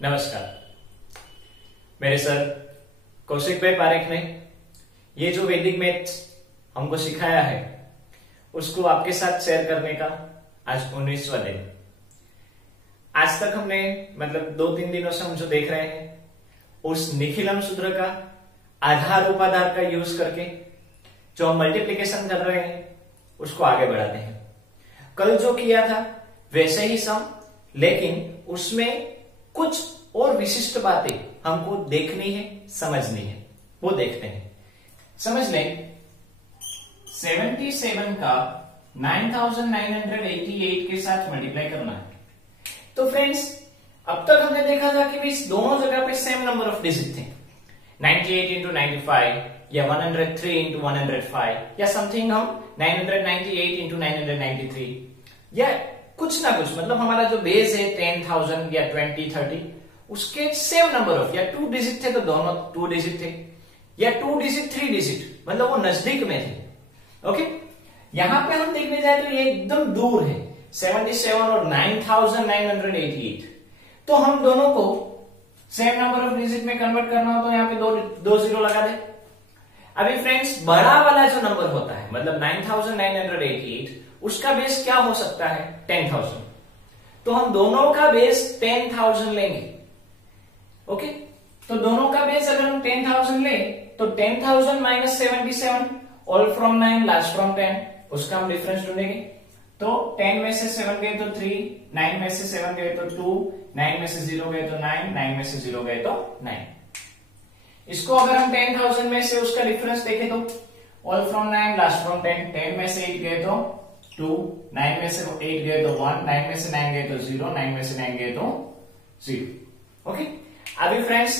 नमस्कार। मेरे सर कौशिक भाई पारेख ने ये जो वैदिक मैथ्स हमको सिखाया है उसको आपके साथ शेयर करने का आज 19वां दिन। आज तक हमने मतलब 2-3 दिनों से हम जो देख रहे हैं उस निखिलम सूत्र का आधार उपाधार का यूज करके जो हम मल्टीप्लीकेशन कर रहे हैं उसको आगे बढ़ाते हैं। कल जो किया था वैसे ही सम, लेकिन उसमें कुछ और विशिष्ट बातें हमको देखनी है, समझनी है, वो देखते हैं। समझ लें 77 का 9988 के साथ मल्टीप्लाई करना है। तो फ्रेंड्स अब तक हमने देखा था कि इस दोनों जगह पे सेम नंबर ऑफ डिजिट थे, 98 इंटू 95 या 103 इंटू 105 या समथिंग हम 998 इंटू 993 या कुछ ना कुछ, मतलब हमारा जो बेस है 10,000 या 20-30 उसके सेम नंबर ऑफ, या 2 डिजिट थे तो दोनों 2 डिजिट थे, या 2 डिजिट 3 डिजिट, मतलब वो नजदीक में थे। ओके, यहां पे हम देखने जाए तो ये एकदम दूर है 77 और 9,988। तो हम दोनों को सेम नंबर ऑफ डिजिट में कन्वर्ट करना हो तो यहाँ पे दो जीरो लगा दे। अभी फ्रेंड्स बड़ा वाला जो नंबर होता है मतलब 9,988 उसका बेस क्या हो सकता है 10,000। तो हम दोनों का बेस 10,000 लेंगे। ओके, तो दोनों का बेस अगर हम 10,000 ले तो 10,000 minus 77 all from 9 last from 10, उसका हम डिफरेंस ढूंढेंगे। तो 10 में से 7 गए तो 3, 9 में से 7 गए तो 2, 9 में से 0 गए तो 9, 9 में से 0 गए तो 9। इसको अगर हम 10,000 में से उसका डिफरेंस देखें तो ऑल फ्रॉम 9 लास्ट फ्रॉम 10, 10 में से 8 गए तो 2, 9 में से 8 गए तो 1, 9 में से 9 गए तो 0, 9 में से 9 गए तो 0। ओके, अभी फ्रेंड्स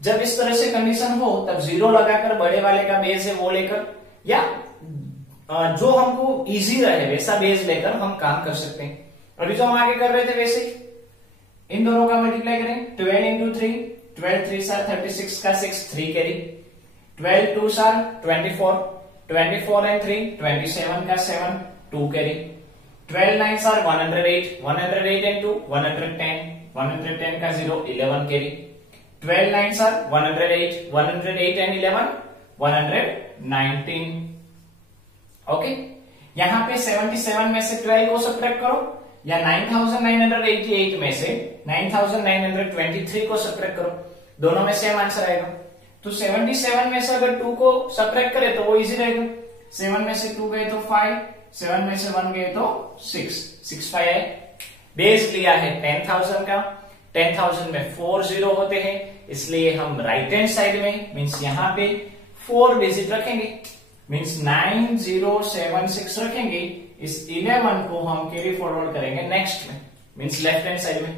जब इस तरह से कंडीशन हो तब 0 लगाकर बड़े वाले का बेस है वो लेकर, या जो हमको इजी रहे वैसा बेस लेकर हम काम कर सकते हैं। अभी जो हम आगे कर रहे थे वैसे इन दोनों का मल्टीप्लाई करें। 12 इंटू 3, 12 3 सार 36 का 6, 3 कैरी, 12 2 सार 24, 24 एंड 3 27 का 7, 2 कैरी, 12 9 सार 108, 108 एंड 2 110, 110 का 0 11 कैरी, 12 9 सार 108, 108 एंड 11 119। ओके, यहां पे 77 में से 12 को सब्ट्रैक्ट करो या 9,988 में से 9,923 को सब्ट्रैक्ट करो, दोनों में सेम आंसर आएगा। तो 77 में से अगर 2 को सब्ट्रैक्ट करें तो वो इजी रहेगा। 7 में से 2 गए तो 5, 7 में से 1 गए तो 6, 6 5 है। बेस लिया है 10,000 का, 10,000 में 4 जीरो होते हैं, इसलिए हम राइट हैंड साइड में मीन्स यहां पे 4 डिजिट रखेंगे, मीन्स 9076 रखेंगे। इस 11 को हम कैरी फॉरवर्ड करेंगे नेक्स्ट में, मीन्स लेफ्ट हैंड साइड में।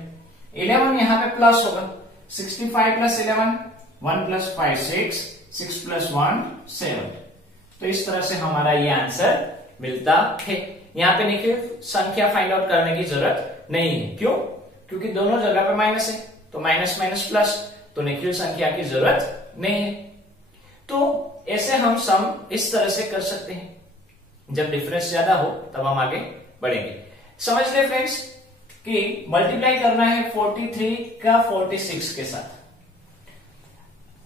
11 यहां पे प्लस होगा, 65 प्लस 11, 1 प्लस 5 6, 6 प्लस 1 7। तो इस तरह से हमारा ये आंसर मिलता है। यहाँ पे निखिल संख्या फाइंड आउट करने की जरूरत नहीं है। क्यों? क्योंकि दोनों जगह पे माइनस है, तो माइनस माइनस प्लस, तो निखिल संख्या की जरूरत नहीं है। तो ऐसे हम सम इस तरह से कर सकते हैं। जब डिफरेंस ज्यादा हो तब हम आगे बढ़ेंगे। समझ ले फ्रेंड्स कि मल्टीप्लाई करना है 43 का 46 के साथ।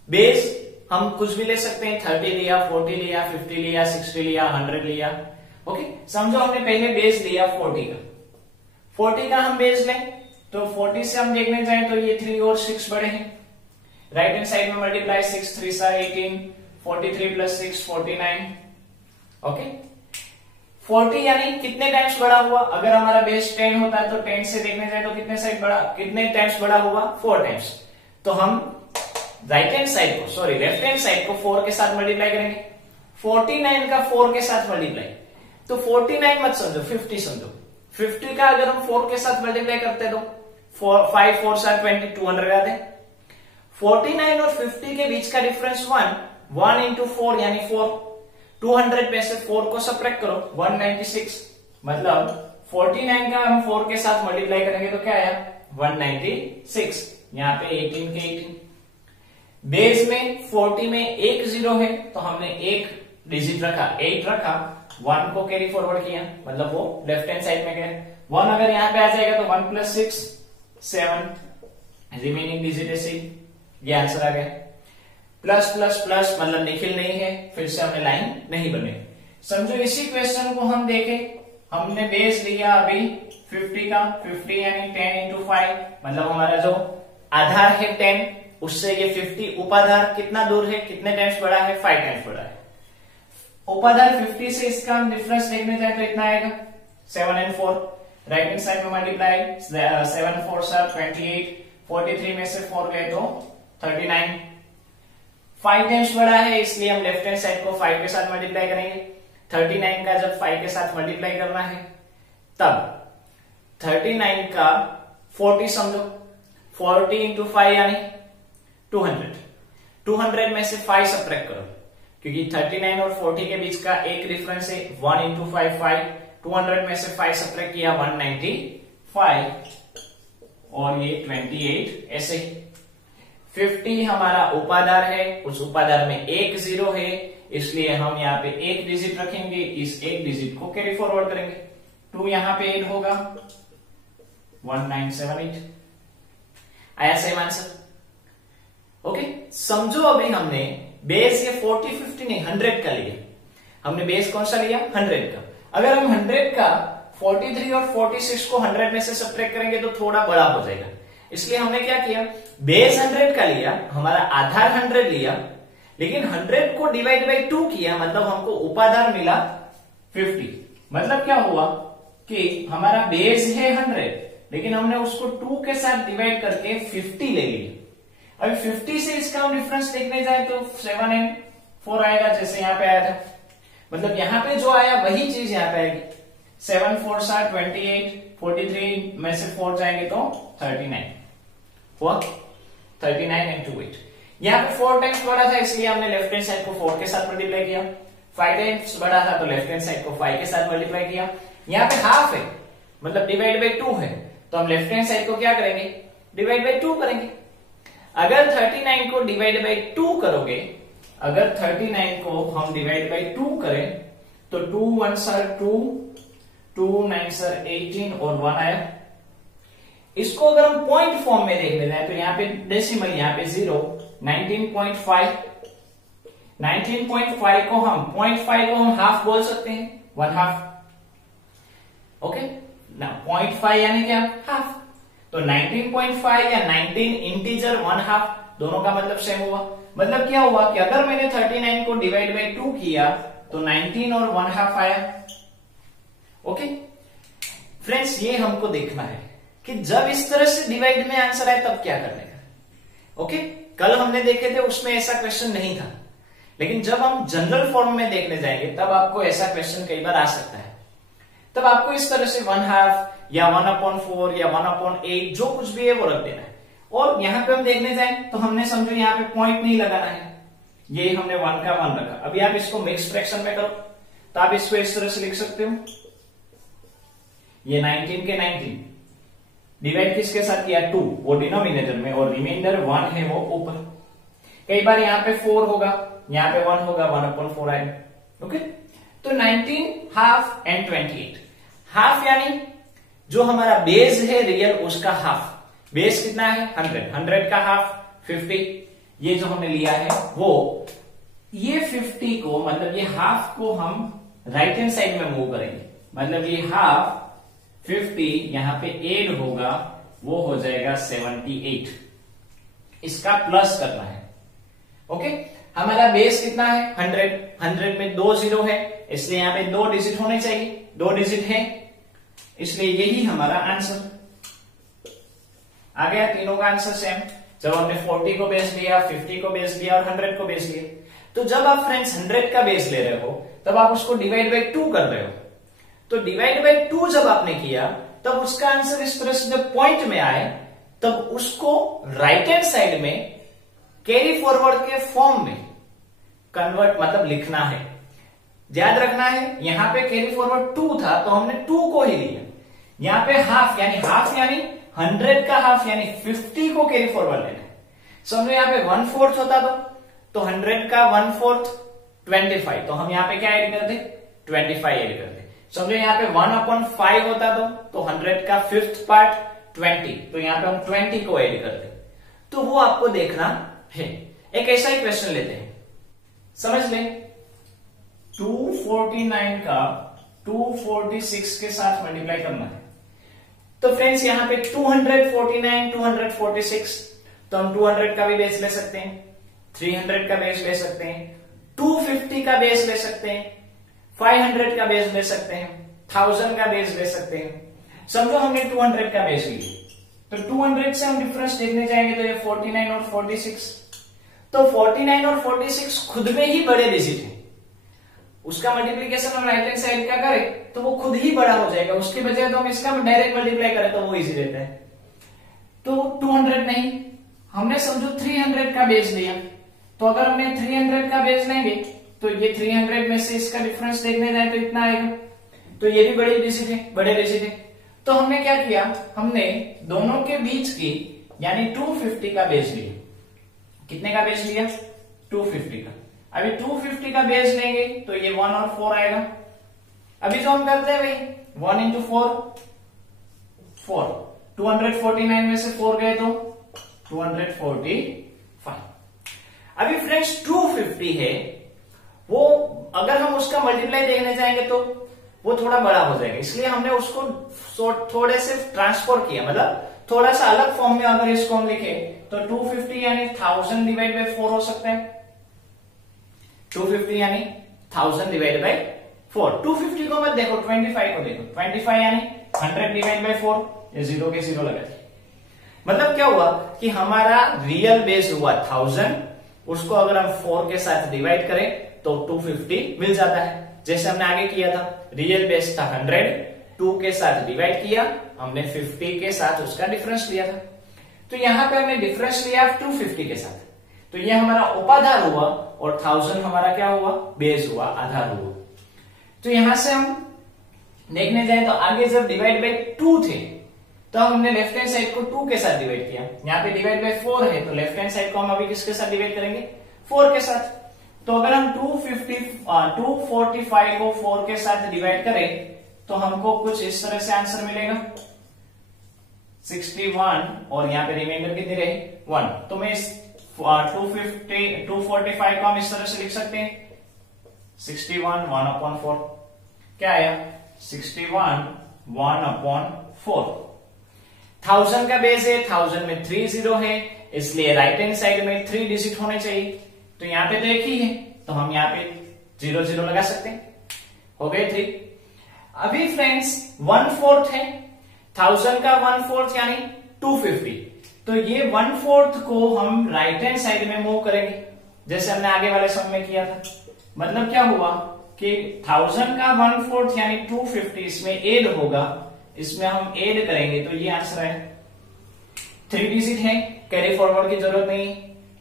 बेस हम कुछ भी ले सकते हैं, 30 लिया, 40 लिया, 50 लिया, 60 लिया, 100 लिया। ओके, समझो हमने पहले बेस लिया 40 का, 40 का हम बेस लें तो 40 से हम देखने जाए तो ये 3 और 6 बड़े हैं। राइट हैंड साइड में मल्टीप्लाई 6 3 सा 18, 43 प्लस 6 49। ओके, 40 यानी कितने टाइम्स बड़ा हुआ? अगर हमारा बेस 10 होता है तो 10 से देखने जाए तो कितने टाइम्स बड़ा हुआ? 4 टाइम्स। तो हम राइट हैंड साइड को, सॉरी लेफ्ट हैंड साइड को 4 के साथ मल्टीप्लाई करेंगे। 49 का 4 के साथ मल्टीप्लाई, तो 49 मत समझो 50 समझो। 50 का अगर हम 4 के साथ मल्टीप्लाई करते तो 5 4 साथ 20, 200 आ दे। 49 और 50 के बीच का डिफरेंस 1 इंटू 4 यानी 4। 200 में से 4 को सब्ट्रैक्ट करो 196, मतलब 49 का हम 4 के साथ मल्टीप्लाई करेंगे तो क्या आया 196। यहाँ पे 18 के 18। बेस में 40 में एक जीरो है तो हमने एक डिजिट रखा, 8 रखा, 1 को कैरी फॉरवर्ड किया, मतलब वो लेफ्ट हैंड साइड में गया। 1 अगर यहाँ पे आ जाएगा तो 1 प्लस 6 7, रिमेनिंग डिजिट ऐसे ही, ये आंसर आ गया। प्लस प्लस प्लस मतलब निखिल नहीं है, फिर से हमने लाइन नहीं बने। समझो इसी क्वेश्चन को हम देखें, हमने बेस लिया अभी 50 का, 50 यानी 10 इंटू 5, मतलब हमारा जो आधार है 10, उससे ये 50 उपाधार कितना दूर है, कितने टाइम्स बड़ा है, 5 टाइम्स बड़ा है। उपाधार 50 से इसका हम डिफरेंस देखने जाए तो इतना आएगा 7 and 4, राइट हैंड साइड में मल्टीप्लाई 7 4 28, 43 में से 4 गए तो 39, 5 टाइम्स बड़ा है इसलिए हम लेफ्ट हैंड साइड को 5 के साथ मल्टीप्लाई करेंगे। 39 का जब 5 के साथ मल्टीप्लाई करना है तब 39 का 40 समझो, 40 इंटू 5 यानी 200, 200 में से 5 सब्ट्रैक्ट करो क्योंकि 39 और 40 के बीच का एक डिफरेंस है 1 इंटू 5 5, 200 में से 5 सब्ट्रैक्ट किया 195 और ये 28 ऐसे ही। 50 हमारा उपाधार है, उस उपाधार में एक जीरो है इसलिए हम यहाँ पे एक डिजिट रखेंगे, इस एक डिजिट को कैरी फॉरवर्ड करेंगे, 2 यहाँ पे ऐड होगा 1978, आया सेम आंसर। ओके, समझो अभी हमने बेस ये 40 50 नहीं 100 का लिया, हमने बेस कौन सा लिया 100 का। अगर हम 100 का 43 और 46 को 100 में से सब्ट्रैक्ट करेंगे तो थोड़ा बड़ा हो जाएगा, इसलिए हमने क्या किया, बेस 100 का लिया, हमारा आधार 100 लिया, लेकिन 100 को डिवाइड बाई 2 किया, मतलब हमको उपाधार मिला 50। मतलब क्या हुआ कि हमारा बेस है 100 लेकिन हमने उसको 2 के साथ डिवाइड करके 50 ले लिया। अभी 50 से इसका हम डिफरेंस देखने जाए तो 7 and 4 आएगा जैसे यहाँ पे आया था, मतलब यहाँ पे जो आया वही चीज यहाँ पे आएगी। 7 4 28, 43 में से 4 जाएंगे तो 39 हुआ, 39 and 2 8। यहाँ पे 4 टाइम्स बड़ा था इसलिए हमने लेफ्ट हैंड साइड को 4 के साथ मल्टीप्लाई किया, 5 टाइम्स बड़ा था तो लेफ्ट हैंड साइड को 5 के साथ मल्टीप्लाई किया। यहाँ पे हाफ है मतलब डिवाइड बाई 2 है तो हम लेफ्ट हैंड साइड को क्या करेंगे, डिवाइड बाई 2 करेंगे। अगर 39 को डिवाइड बाई 2 करोगे, अगर 39 को हम डिवाइड बाई 2 करें तो 2 1 2, 2 9 18 और 1 आया। इसको अगर हम पॉइंट फॉर्म में देखने जाए तो यहाँ पे डेसिमल, यहाँ पे 0, 19.5, 19.5 को हम 0.5 को हम हाफ बोल सकते हैं, 1/2। ओके ना, 0.5 यानी क्या, हाफ। तो 19.5 या 19 इंटीजर 1/2 दोनों का मतलब सेम हुआ। मतलब क्या हुआ कि अगर मैंने 39 को डिवाइड बाई 2 किया तो 19 और 1/2 आया। ओके फ्रेंड्स, ये हमको देखना है कि जब इस तरह से डिवाइड में आंसर आए तब क्या करने का। ओके, कल हमने देखे थे उसमें ऐसा क्वेश्चन नहीं था, लेकिन जब हम जनरल फॉर्म में देखने जाएंगे तब आपको ऐसा क्वेश्चन कई बार आ सकता है। तब आपको इस तरह से 1/2 या 1/4 या 1/8 जो कुछ भी है वो रख देना है। और यहां पे हम देखने जाएं तो हमने समझो यहाँ पे पॉइंट नहीं लगाना है, ये हमने 1 का 1 रखा। अभी आप इसको मिक्स फ्रैक्शन में करो तो आप इसको इस तरह से लिख सकते हो, ये 19 के 19 डिवाइड किसके साथ किया 2, वो डिनोमिनेटर में, और रिमाइंडर 1 है वो ऊपर। कई बार यहाँ पे 4 होगा, यहाँ पे 1 होगा, 1/4 आएगा। ओके, तो 19 हाफ एंड 28। हाफ यानी जो हमारा बेस है रियल उसका हाफ। बेस कितना है 100, 100 का हाफ 50। ये जो हमने लिया है वो ये 50 को, मतलब ये हाफ को हम राइट हैंड साइड में मूव करेंगे, मतलब ये हाफ 50 यहां पे ऐड होगा, वो हो जाएगा 78। इसका प्लस करना है। ओके, हमारा बेस कितना है 100, 100 में 2 जीरो है इसलिए यहां पे 2 डिजिट होने चाहिए, 2 डिजिट है इसलिए यही हमारा आंसर आ गया। तीनों का आंसर सेम। जब हमने 40 को बेस लिया, 50 को बेस लिया और 100 को बेस लिया, तो जब आप फ्रेंड्स 100 का बेस ले रहे हो तब आप उसको डिवाइड बाई 2 कर रहे हो। तो डिवाइड बाई 2 जब आपने किया तब उसका आंसर इस तरह से जब पॉइंट में आए तब उसको राइट हैंड साइड में कैरी फॉरवर्ड के फॉर्म में कन्वर्ट, मतलब लिखना है। याद रखना है यहां पे कैरी फॉरवर्ड 2 था तो हमने 2 को ही लिया। यहां पे हाफ यानी 100 का हाफ यानी 50 को कैरी फॉरवर्ड लेना है। समझो यहाँ पे 1/4 होता तो 100 का 1/4 25, तो हम यहाँ पे क्या ऐड कर दे 25 ऐड कर दे। समझो यहाँ पे 1/5 होता तो 100 का 5th पार्ट 20, तो यहाँ पे हम 20 को ऐड कर दे। तो वो आपको देखना है। एक ऐसा ही क्वेश्चन लेते हैं, समझ लें 249 का 246 के साथ मल्टीप्लाई करना है। तो फ्रेंड्स यहाँ पे 249 246, तो हम 200 का भी बेस ले सकते हैं, 300 का बेस ले सकते हैं, 250 का बेस ले सकते हैं, 500 का बेस ले सकते हैं, 1000 का बेस ले सकते हैं। समझो हमने 200 का बेस लिया, तो 200 से हम डिफरेंस देखने जाएंगे तो ये 49 और 46, तो 49 और 46 खुद में ही बड़े डिजिट हैं। उसका मल्टीप्लीकेशन हम राइट हैंड साइड का करें तो वो खुद ही बड़ा हो जाएगा, उसके बजाय तो हम इसका डायरेक्ट मल्टीप्लाई करें तो वो इजी रहता है। तो 200 नहीं, हमने समझो 300 का बेस लिया, तो अगर हमने 300 का बेस लेंगे तो ये 300 में से इसका डिफरेंस देखने जाए तो इतना आएगा, तो ये भी बड़े डिजिट है, बड़े डिजिट है। तो हमने क्या किया, हमने दोनों के बीच की यानी 250 का बेस लिया। कितने का बेस लिया? 250 का। अभी 250 का बेस लेंगे तो ये 1 और 4 आएगा। अभी जो हम करते हैं भाई 1 इंटू 4 249 में से 4 गए तो 245। अभी फ्रेंड्स 250 है, वो अगर हम उसका मल्टीप्लाई देखने जाएंगे तो वो थोड़ा बड़ा हो जाएगा, इसलिए हमने उसको थोड़े से ट्रांसफर किया, मतलब थोड़ा सा अलग फॉर्म में अगर इसको हम लिखे तो 250 यानी 1000 डिवाइड बाई 4 हो सकता है। 250 यानी 1000 डिवाइड बाई 4। 250 को मत देखो, 25 को देखो, 25 यानी 100 डिवाइड बाई 4, ये 0 के 0 लगा दिए। मतलब क्या हुआ कि हमारा रियल बेस हुआ 1000, उसको अगर हम 4 के साथ डिवाइड करें तो 250 मिल जाता है, जैसे हमने आगे किया था। रियल बेस था 100, 2 के साथ डिवाइड किया, हमने 50 के साथ उसका डिफरेंस लिया था। तो यहां पे हमने डिफरेंस लिया 250 के साथ, तो ये हमारा उपाधार हुआ और 1000 हमारा क्या हुआ? बेस हुआ, आधार हुआ। तो यहां से हम देखने जाए तो आगे जब डिवाइड बाई 2 थे तो हमने लेफ्ट हैंड साइड को 2 के साथ डिवाइड किया, यहाँ पे डिवाइड बाई 4 है तो लेफ्ट हैंड साइड को हम अभी किसके साथ डिवाइड करेंगे? 4 के साथ। तो अगर हम 245 को 4 के साथ डिवाइड करें तो हमको कुछ इस तरह से आंसर मिलेगा 61, और यहाँ पे रिमाइंडर कितनी रही? 1। तो मैं इस 245 को हम इस तरह से लिख सकते हैं 61 1/4। क्या आया? 61 1/4। 1000 का बेस है, 1000 में 3 0 है, इसलिए राइट हैंड साइड में 3 डिजिट होने चाहिए। तो यहाँ पे तो एक ही है, तो हम यहाँ पे 0 0 लगा सकते हैं, हो गए 3। अभी फ्रेंड्स 1/4 है, 1000 का 1/4 यानी 250, तो ये 1/4 को हम राइट हैंड साइड में मूव करेंगे, जैसे हमने आगे वाले सम में किया था। मतलब क्या हुआ कि 1000 का 1/4 यानी 250 इसमें ऐड होगा, इसमें हम ऐड करेंगे तो ये आंसर है। 3 डिजिट है, कैरी फॉरवर्ड की जरूरत नहीं,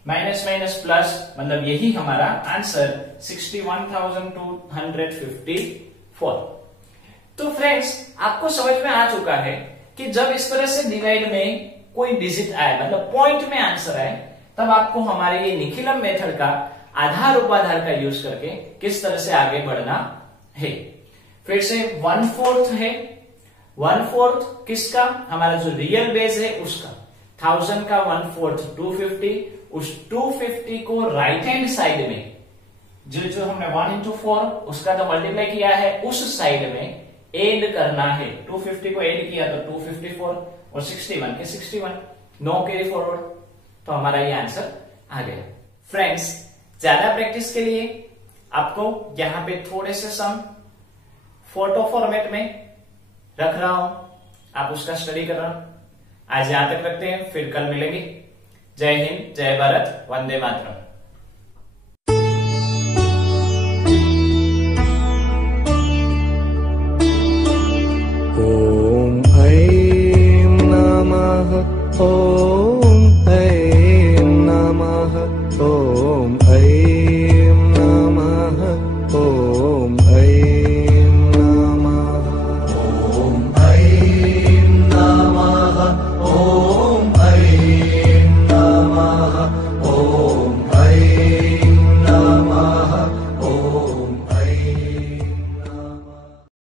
माइनस माइनस प्लस, मतलब यही हमारा आंसर 61,254। तो फ्रेंड्स आपको समझ में आ चुका है कि जब इस तरह से डिवाइड में कोई डिजिट आए, मतलब पॉइंट में आंसर आए, तब आपको हमारे ये निखिलम मेथड का आधार उपाधार का यूज करके किस तरह से आगे बढ़ना है। फिर से 1/4 है, 1/4 किसका? हमारा जो रियल बेस है उसका। 1000 का 1/4 250, उस 250 को राइट हैंड साइड में जो हमने 1 इंटू 4 उसका जो मल्टीप्लाई किया है उस साइड में ऐड करना है। 250 को ऐड किया तो 254 और 61 के 61, नो कैरी फॉरवर्ड, तो हमारा ये आंसर आ गया। फ्रेंड्स ज्यादा प्रैक्टिस के लिए आपको यहां पे थोड़े से सम फोटो फॉर्मेट में रख रहा हूं, आप उसका स्टडी करना। आज यहां तक रखते हैं, फिर कल मिलेंगे। जय हिंद, जय भारत, वंदे मातरम। ॐ ऐं नमः। ॐ